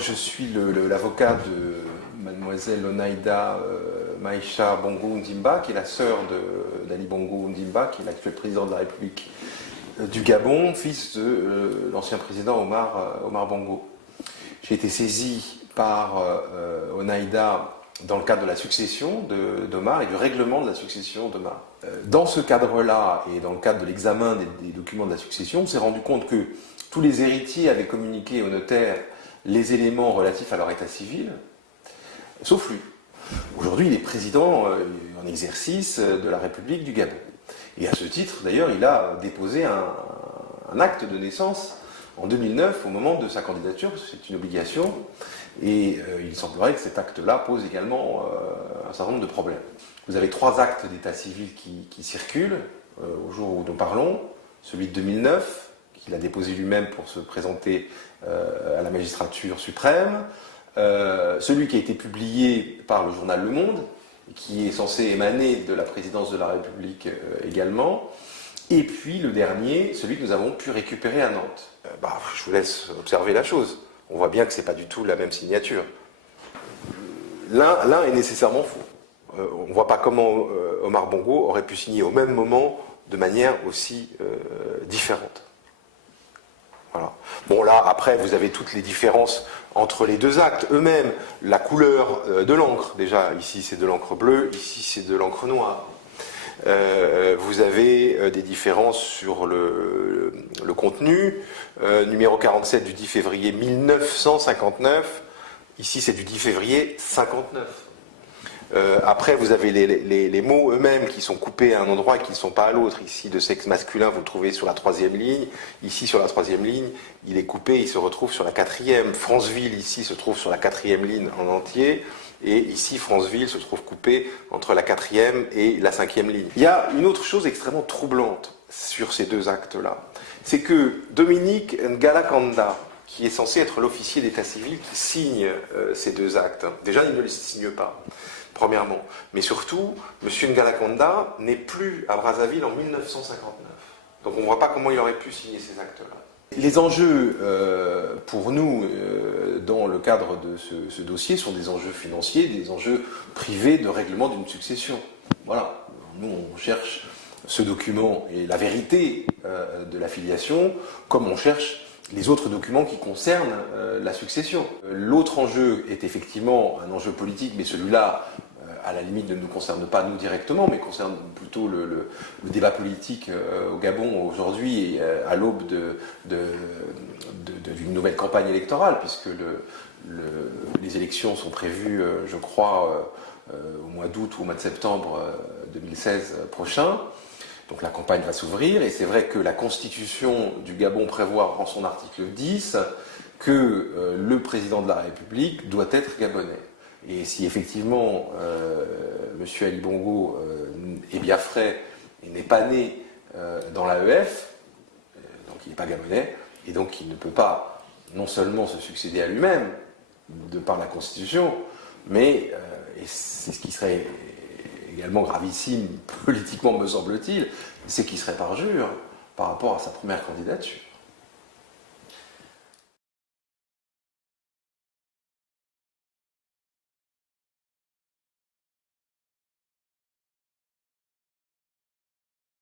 Je suis l'avocat de mademoiselle Onaïda Maïcha Bongo Ondimba, qui est la sœur d'Ali Bongo Ondimba, qui est l'actuel président de la République du Gabon, fils de l'ancien président Omar Bongo. J'ai été saisi par Onaïda dans le cadre de la succession d'Omar et du règlement de la succession d'Omar. Dans ce cadre-là et dans le cadre de l'examen des documents de la succession, on s'est rendu compte que tous les héritiers avaient communiqué au notaire les éléments relatifs à leur état civil, sauf lui. Aujourd'hui, il est président en exercice de la République du Gabon. Et à ce titre, d'ailleurs, il a déposé un acte de naissance en 2009, au moment de sa candidature, parce que c'est une obligation, et il semblerait que cet acte-là pose également un certain nombre de problèmes. Vous avez 3 actes d'état civil qui circulent au jour où nous parlons, celui de 2009, qu'il a déposé lui-même pour se présenter à la magistrature suprême, celui qui a été publié par le journal Le Monde, qui est censé émaner de la présidence de la République également, et puis le dernier, celui que nous avons pu récupérer à Nantes. Je vous laisse observer la chose. On voit bien que ce n'est pas du tout la même signature. L'un est nécessairement faux. On ne voit pas comment Omar Bongo aurait pu signer au même moment de manière aussi différente. Voilà. Bon, là, après, vous avez toutes les différences entre les 2 actes eux-mêmes. La couleur de l'encre, déjà, ici c'est de l'encre bleue, ici c'est de l'encre noire. Vous avez des différences sur le contenu. Numéro 47 du 10 février 1959, ici c'est du 10 février 59. Après, vous avez les mots eux-mêmes qui sont coupés à un endroit et qui ne sont pas à l'autre. Ici, de sexe masculin, vous le trouvez sur la 3e ligne. Ici, sur la 3e ligne, il est coupé, il se retrouve sur la 4e. Franceville, ici, se trouve sur la 4e ligne en entier. Et ici, Franceville se trouve coupé entre la 4e et la 5e ligne. Il y a une autre chose extrêmement troublante sur ces 2 actes-là. C'est que Dominique Ngala-Kanda, qui est censé être l'officier d'état civil qui signe ces 2 actes, déjà, il ne les signe pas. Premièrement. Mais surtout, M. Ngala-Kanda n'est plus à Brazzaville en 1959. Donc on ne voit pas comment il aurait pu signer ces actes-là. Les enjeux pour nous, dans le cadre de ce dossier, sont des enjeux financiers, des enjeux privés de règlement d'une succession. Voilà. Nous, on cherche ce document et la vérité de la filiation, comme on cherche les autres documents qui concernent la succession. L'autre enjeu est effectivement un enjeu politique, mais celui-là, à la limite, ne nous concerne pas nous directement, mais concerne plutôt le débat politique au Gabon aujourd'hui, et à l'aube d'une nouvelle campagne électorale, puisque les élections sont prévues, je crois, au mois d'août ou au mois de septembre 2016 prochain. Donc la campagne va s'ouvrir, et c'est vrai que la Constitution du Gabon prévoit en son article 10 que le président de la République doit être gabonais. Et si effectivement M. Ali Bongo est biafrais et n'est pas né dans l'AEF, donc il n'est pas gabonais, et donc il ne peut pas non seulement se succéder à lui-même de par la Constitution, mais, et c'est ce qui serait également gravissime politiquement me semble-t-il, c'est qu'il serait parjure par rapport à sa première candidature.